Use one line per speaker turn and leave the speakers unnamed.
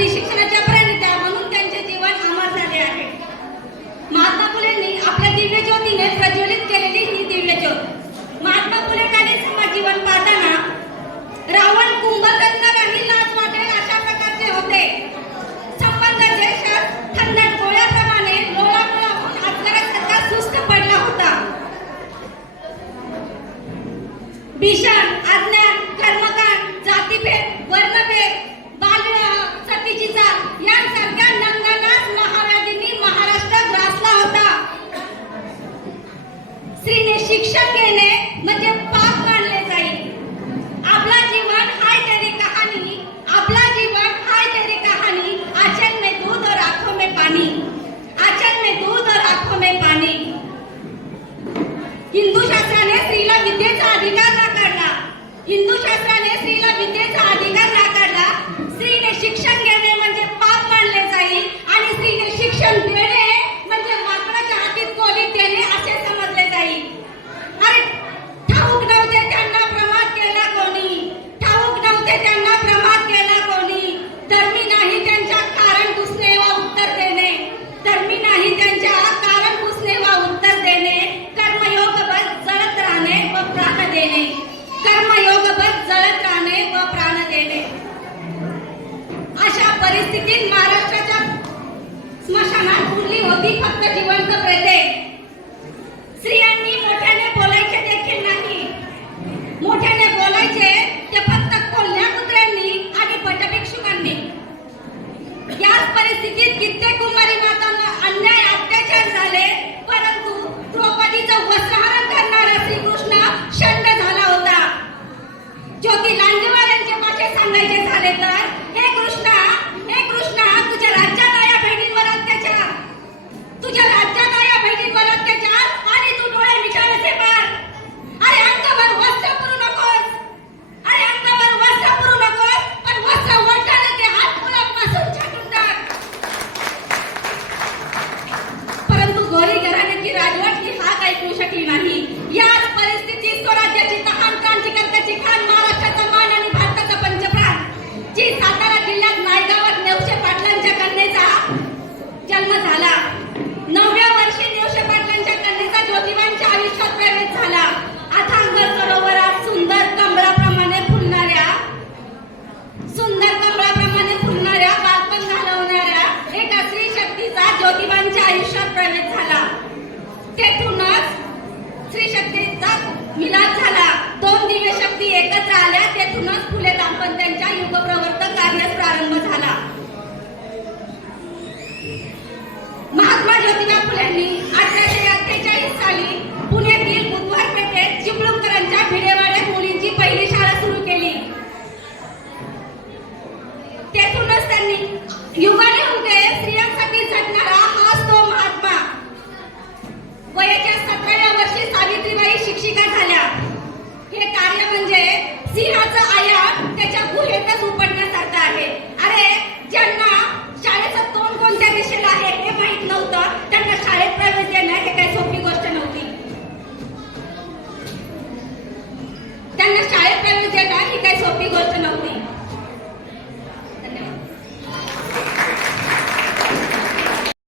स्त्री शिक्षणाच्या प्रेरिता म्हणून त्यांचे जीवन अमर झाले आहे. महात्मा फुलेंनी आपल्या दिव्य ज्योतीने प्रज्वलित केलेली ही दिव्य ज्योत. महात्मा फुले समाज जीवन पाहताना रावण आणि लाच वाटेल अशा प्रकारचे होते. गोळ्याप्रमाणे सुस्त पडला होता. भीषण आज्ञा प्राण देणे. कर्मयोग जळत राहणे व प्राण देणे. अशा परिस्थितीत महाराष्ट्राच्या स्मशानात उरली होती फक्त जिवंत प्रेते? स्त्रियांनी मोठ्याने बोलायचे देखील नाही. मोठ्याने बोलायचे ते फक्त कोल्ह्या कुत्र्यांनी आणि बटभिक्षुकांनी याच परिस्थितीत कित्येक कुमारी You got it?